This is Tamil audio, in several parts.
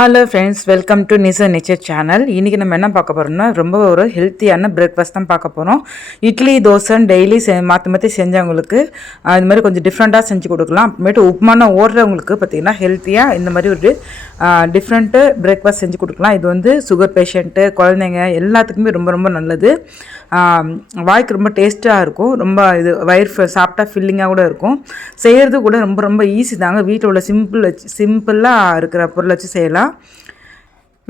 ஹலோ ஃப்ரெண்ட்ஸ் வெல்கம் டு நிச நேச்சர் சேனல் இன்றைக்கி நம்ம என்ன பார்க்க போகிறோம்னா ரொம்ப ஒரு ஹெல்த்தியான பிரேக்ஃபாஸ்ட் தான் பார்க்க போகிறோம் இட்லி தோசைன்னு டெய்லி செ மாற்றி மாற்றி செஞ்சவங்களுக்கு ஆஹ், இது மாதிரி கொஞ்சம் டிஃப்ரெண்ட்டாக செஞ்சு கொடுக்கலாம். அப்புறமேட்டு உப்புமான ஓடுறவங்களுக்கு பார்த்திங்கன்னா ஹெல்த்தியாக இந்த மாதிரி ஒரு டிஃப்ரெண்ட்டு பிரேக்ஃபாஸ்ட் செஞ்சு கொடுக்கலாம். இது வந்து சுகர் பேஷண்ட்டு குழந்தைங்க எல்லாத்துக்குமே ரொம்ப ரொம்ப நல்லது. வாய்க்கு ரொம்ப டேஸ்ட்டாக இருக்கும். ரொம்ப இது வயிறு சாப்பிட்டா ஃபில்லிங்காக கூட இருக்கும். செய்கிறது கூட ரொம்ப ரொம்ப ஈஸி தாங்க. வீட்டில் உள்ள சிம்பிள் வச்சு சிம்பிளாக இருக்கிற பொருளை வச்சு செய்யலாம்.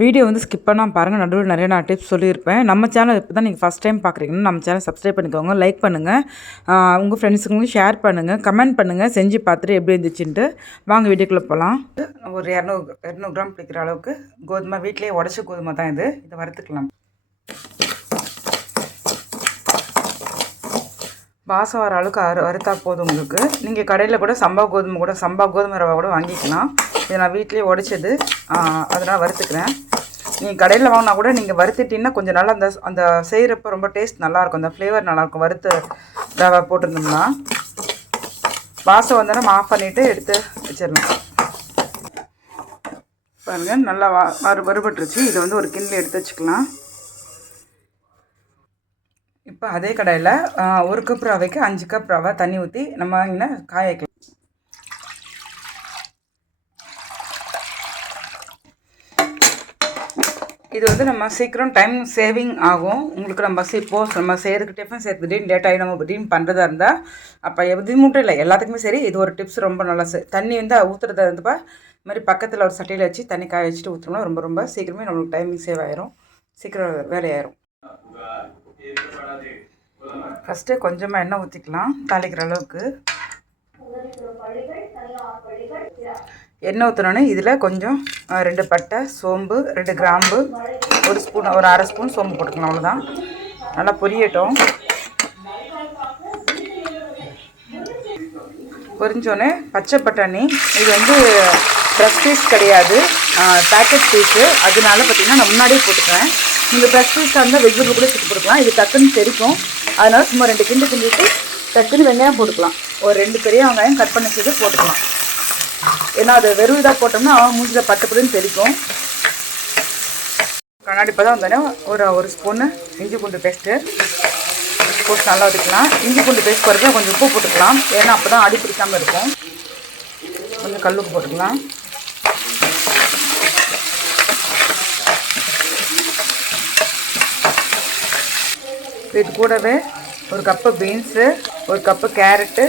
வீடியோ வந்து ஸ்கிப் பண்ணால் பாருங்கள் நடுவில் நிறைய நான் டிப்ஸ் சொல்லியிருப்பேன். நம்ம சேனல் இப்போ தான் நீங்கள் ஃபஸ்ட் டைம் பார்க்குறீங்கன்னா நம்ம சேனல் சப்ஸ்கிரைப் பண்ணிக்கோங்க. லைக் பண்ணுங்கள் உங்கள் ஃப்ரெண்ட்ஸுங்களும் ஷேர் பண்ணுங்கள் கமெண்ட் பண்ணுங்கள் செஞ்சு பார்த்துட்டு எப்படி இருந்துச்சுன்ட்டு. வாங்க வீடியோக்குள்ளே போகலாம் ஒரு இரநூறு இரநூறு கிராம் பிடிக்கிற அளவுக்கு கோதுமை வீட்டிலேயே உடச்ச கோதுமை தான் இது. இதை வறுத்துக்கலாம். வாசம் வர அளவுக்கு அறு வறுத்தா போதும் உங்களுக்கு. நீங்கள் கடையில் கூட சம்பா கோதுமை கூட சம்பா கோதுமை ரவை கூட வாங்கிக்கலாம். இது நான் வீட்லேயே உடைச்சது. அதனால் வறுத்துக்கிறேன். நீங்கள் கடையில் வாங்கினா கூட நீங்கள் வறுத்துட்டீங்கன்னா கொஞ்சம் நல்லா அந்த அந்த செய்கிறப்ப ரொம்ப டேஸ்ட் நல்லாயிருக்கும். அந்த ஃப்ளேவர் நல்லாயிருக்கும். வறுத்து ரவை போட்டிருந்தோம்னா. வாசம் வந்தோன்னா ஆஃப் பண்ணிவிட்டு எடுத்து வச்சிடலாம். பாருங்கள் நல்லா வா வறுபட்டுருச்சு. இதை வந்து ஒரு கிண்ணில் எடுத்து வச்சுக்கலாம். இப்போ அதே கடையில் ஒரு கப் ரவைக்கு அஞ்சு கப் ரவை தண்ணி ஊற்றி நம்ம இங்கே காய வைக்கலாம். இது வந்து நம்ம சீக்கிரம் டைம் சேவிங் ஆகும். உங்களுக்கு நம்ம இப்போ நம்ம செய்கிறதுக்கு டிஃபன் செய்கிறது திடீர்னு லேட் ஆகி நம்ம திடீர்னு பண்ணுறதா இருந்தால் அப்போ எது மட்டும் இல்லை எல்லாத்துக்குமே சரி இது ஒரு டிப்ஸ் ரொம்ப நல்லா தண்ணி வந்து ஊற்றுறதா இருந்தப்போ இது மாதிரி பக்கத்தில் ஒரு சட்டையில் வச்சு தண்ணி காய வச்சுட்டு ஊற்றுனோம்னா ரொம்ப ரொம்ப சீக்கிரமே நம்மளுக்கு டைமிங் சேவ் ஆயிரும். சீக்கிரம் வேலையாயிரும். ஃபஸ்ட்டு கொஞ்சமாக எண்ணெய் ஊற்றிக்கலாம் தாளிக்கிற அளவுக்கு. எண்ணெய் ஊற்றினோன்னே இதில் கொஞ்சம் ரெண்டு பட்டை சோம்பு ரெண்டு கிராம்பு ஒரு ஸ்பூன் ஒரு அரை ஸ்பூன் சோம்பு போட்டுக்கலாம் அவ்வளோதான் நல்லா பொரியட்டும். பொரிஞ்சோடனே பச்சை பட்டாணி இது வந்து ஃப்ரெஷ் பீஸ் கிடையாது. பேக்கெட் பீஸு அதனால பார்த்திங்கன்னா நான் முன்னாடியே போட்டுக்கிறேன். நீங்கள் ஃப்ரெஷ் ஃப்ரூட்ஸாக இருந்தால் வெஜிடபிள் கூட சுட்டு போட்டுக்கலாம். இது டக்குன்னு தெரிக்கும் அதனால் சும்மா ரெண்டு கிண்டு கிண்டிட்டு டக்குன்னு வெங்காயம் போட்டுக்கலாம். ஒரு ரெண்டு பெரிய வெங்காயம் கட் பண்ணி வச்சது போட்டுக்கலாம். ஏன்னா அது வெறும் இதாக போட்டோம்னா அவன் மூஞ்சில் பட்டுப்படுன்னு தெரிக்கும் கண்ணாடி இப்போ தான் வந்தோடனே ஒரு ஒரு ஸ்பூனு இஞ்சி பூண்டு பேஸ்ட்டு போட்டு நல்லா வதக்கலாம். இஞ்சி பூண்டு பேஸ்ட் போடுறது கொஞ்சம் உப்பு போட்டுக்கலாம். ஏன்னா அப்போ தான் அடி பிடிக்காமல் இருக்கும். கொஞ்சம் கல்லுப்பு போட்டுக்கலாம். இது கூடவே ஒரு கப்பு பீன்ஸு ஒரு கப்பு கேரட்டு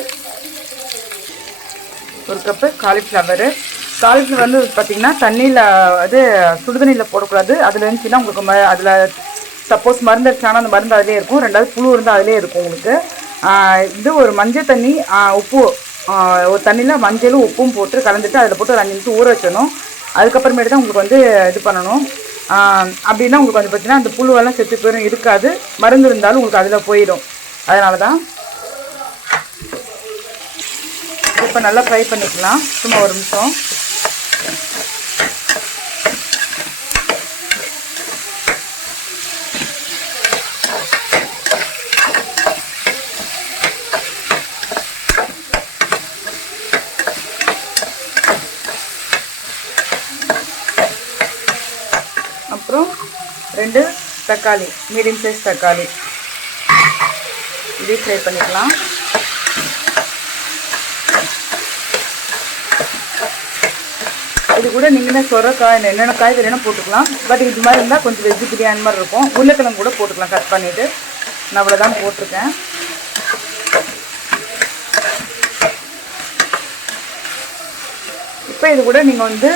ஒரு கப்பு காலிஃப்ளவரு காலிஃப்ளவர் வந்து பார்த்திங்கன்னா தண்ணியில் அது சுடுதண்ணியில் போடக்கூடாது. அதில் இருந்துச்சுன்னா உங்களுக்கு ம அதில் சப்போஸ் மருந்து அடிச்சானா அந்த மருந்து அதிலே இருக்கும். ரெண்டாவது புழு இருந்தால் அதிலே இருக்கும் உங்களுக்கு. இது ஒரு மஞ்சள் தண்ணி உப்பு ஒரு தண்ணியில் மஞ்சளும் உப்பும் போட்டு கலந்துட்டு அதில் போட்டு ஒரு அஞ்சு நிமிஷம் ஊற வச்சணும் அதுக்கப்புறமேட்டு தான் உங்களுக்கு வந்து இது பண்ணணும். அப்படின்னா உங்களுக்கு வந்து பார்த்தீங்கன்னா அந்த புழுவெல்லாம் செத்து போயிடும் இருக்காது. மருந்து இருந்தாலும் உங்களுக்கு அதில் போயிடும் அதனால தான் இப்போ நல்லா ஃப்ரை பண்ணிக்கலாம். சும்மா ஒரு நிமிஷம். அப்புறம் ரெண்டு தக்காளி மீடியம் சைஸ் தக்காளி. இதே ஃப்ரை பண்ணிக்கலாம். இது கூட நீங்களே சொரக்காய் என்னென்ன காய் வேணும் போட்டுக்கலாம். பட் இது மாதிரி இருந்தால் கொஞ்சம் வெஜ் பிரியாணி மாதிரி இருக்கும். உருளைக்கிழங்கு கூட போட்டுக்கலாம் கட் பண்ணிவிட்டு நான் அவ்வளோதான் போட்டிருக்கேன். இப்போ இது கூட நீங்கள் வந்து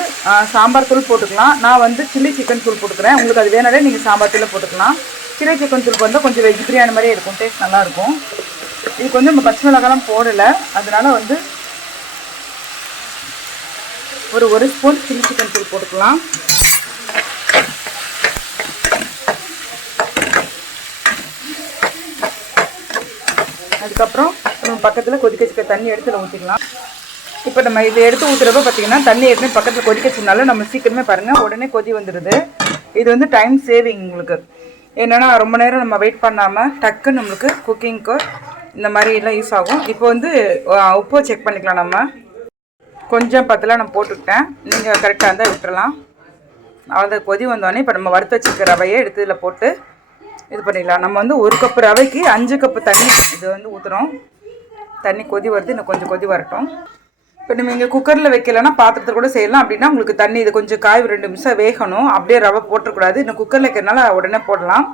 சாம்பார் தூள் போட்டுக்கலாம். நான் வந்து சில்லி சிக்கன் தூள் போட்டுக்கிறேன். உங்களுக்கு அது வேணாலே நீங்கள் சாம்பார் தூள் போட்டுக்கலாம். சில்லி சிக்கன் தூள் வந்து கொஞ்சம் வெஜ் பிரியாணி மாதிரியே இருக்கும். டேஸ்ட் நல்லாயிருக்கும். இதுக்கு வந்து நம்ம பச்சை மிளகாலாம் போடலை. அதனால் வந்து ஒரு ஒரு ஸ்பூன் சில்லி சிக்கன் தூள் போட்டுக்கலாம். அதுக்கப்புறம் நம்ம பக்கத்தில் கொதிக்க வச்சுக்க தண்ணி எடுத்து ஊற்றிக்கலாம் இப்போ நம்ம இதை எடுத்து ஊற்றுறப்ப பார்த்தீங்கன்னா தண்ணி ஏற்கனவே பக்கத்தில் கொதிக்க வச்சதுனால நம்ம சீக்கிரமே பாருங்கள் உடனே கொதி வந்துடுது இது வந்து டைம் சேவிங் உங்களுக்கு. என்னென்னா ரொம்ப நேரம் நம்ம வெயிட் பண்ணாமல் டக்குன்னு நம்மளுக்கு குக்கிங்க்கு இந்த மாதிரி எல்லாம் யூஸ் ஆகும். இப்போ வந்து உப்பு செக் பண்ணிக்கலாம் நம்ம. கொஞ்சம் பத்தில் நான் போட்டுக்கிட்டேன். நீங்கள் கரெக்டாக இருந்தால் விட்டுறலாம். அதை கொதி வந்தோடனே இப்போ நம்ம வறுத்து வச்சுக்க ரவையை எடுத்து இதில் போட்டு இது பண்ணிடலாம். நம்ம வந்து ஒரு கப்பு ரவைக்கு அஞ்சு கப்பு தண்ணி இது வந்து ஊற்றுறோம் தண்ணி கொதி வருது இன்னும் கொஞ்சம் கொதி வரட்டும். இப்போ நம்ம இங்கே குக்கரில் வைக்கலன்னா பாத்திரத்தில் கூட செய்யலாம். அப்படின்னா உங்களுக்கு தண்ணி இது கொஞ்சம் காய் ஒரு ரெண்டு நிமிஷம் வேகணும். அப்படியே ரவை போட்டுறக்கூடாது. இன்னும் குக்கரில் வைக்கிறனால உடனே போடலாம்.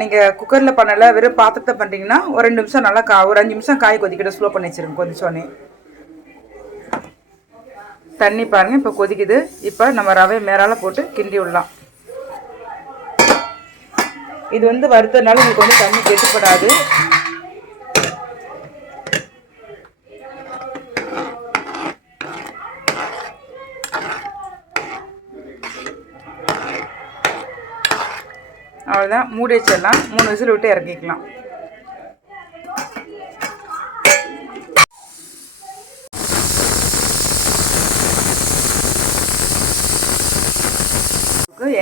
நீங்கள் குக்கரில் பண்ணலை வெறும் பாத்திரத்தை பண்ணுறீங்கன்னா ஒரு ரெண்டு நிமிஷம் நல்லா கா ஒரு அஞ்சு நிமிஷம் காய் கொதிக்கிட்டு ஸ்லோ பண்ணி வச்சுருங்க கொதிச்சோடனே. தண்ணி பாருங்கள் இப்போ கொதிக்குது. இப்போ நம்ம ரவை மேலால் போட்டு கிண்டி விடலாம். இது வந்து வறுத்ததுனால உங்களுக்கு வந்து தண்ணி கெட்டுப்படாது. அவ்வளோதான் மூடி வச்சிடலாம். மூணு விசில் விட்டு இறக்கிக்கலாம்.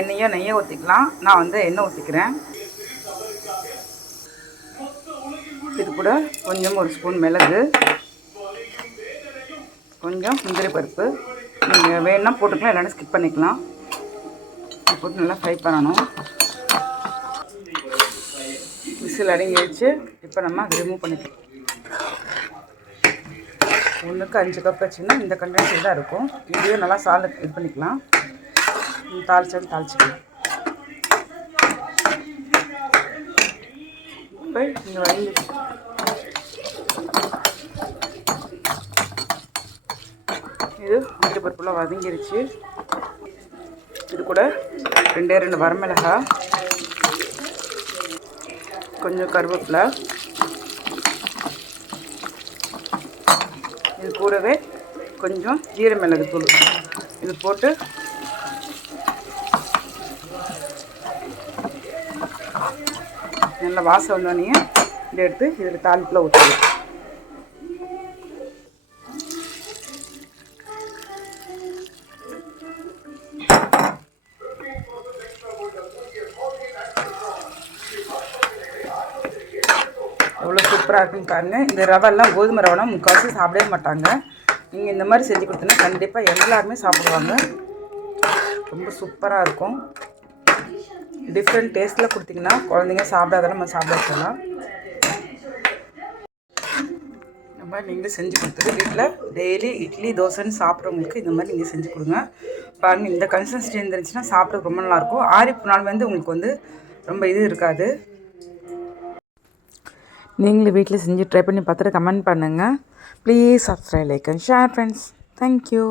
எண்ணெயோ நெய்யோ ஊற்றிக்கலாம் நான் வந்து எண்ணெய் ஊற்றிக்கிறேன் இது கூட கொஞ்சம் ஒரு ஸ்பூன் மிளகு. கொஞ்சம் முந்திரி பருப்பு. நீங்கள் வேணும்னா போட்டுக்கலாம் இல்லைன்னா ஸ்கிப் பண்ணிக்கலாம். போட்டு நல்லா ஃப்ரை பண்ணணும். விசில் அடங்கி வச்சு இப்போ நம்ம அதை ரிமூவ் பண்ணிக்கலாம். ஒன்றுக்கு அஞ்சு கப் வச்சுன்னா இந்த கண்டென்சி தான் இருக்கும். இதுவே நல்லா சால் இது பண்ணிக்கலாம். தாளிச்சாலும் தாளிச்சிக்கலாம். இப்போ இந்த வழி இது முட்டை பருப்புலாம் வதங்கிருச்சு. இது கூட ரெண்டே ரெண்டு வரமிளகாய். கொஞ்சம் கருவேப்பிலை. இது கூடவே கொஞ்சம் ஜீர மிளகு தூள். இது போட்டு நல்லா வாசம் வந்தோடனே இதை எடுத்து இதில் தாளிப்பில் ஊற்றலாம் சூப்பராக இருக்கும் பாருங்கள் இந்த ரவெல்லாம் கோதுமை ரவெல்லாம் முக்கால்வாசி சாப்பிடவே மாட்டாங்க. நீங்கள் இந்த மாதிரி செஞ்சு கொடுத்தீங்கன்னா கண்டிப்பாக எல்லாருமே சாப்பிடுவாங்க. ரொம்ப சூப்பராக இருக்கும். டிஃப்ரெண்ட் டேஸ்ட்டில் கொடுத்தீங்கன்னா குழந்தைங்க சாப்பிடாத நம்ம சாப்பிட சொல்லலாம். இந்த மாதிரி நீங்களும் செஞ்சு கொடுத்துட்டு வீட்டில் டெய்லி இட்லி தோசைன்னு சாப்பிட்றவங்களுக்கு இந்த மாதிரி நீங்கள் செஞ்சு கொடுங்க. பாருங்கள் இந்த கன்சிஸ்டன்சி இருந்துச்சுன்னா சாப்பிட ரொம்ப நல்லாயிருக்கும் ஆரி நாள் வந்து உங்களுக்கு வந்து ரொம்ப இது இருக்காது. நீங்களும் வீட்டில் செஞ்சு ட்ரை பண்ணி பார்த்துட்டு கமெண்ட் பண்ணுங்கள் please subscribe like and share friends thank you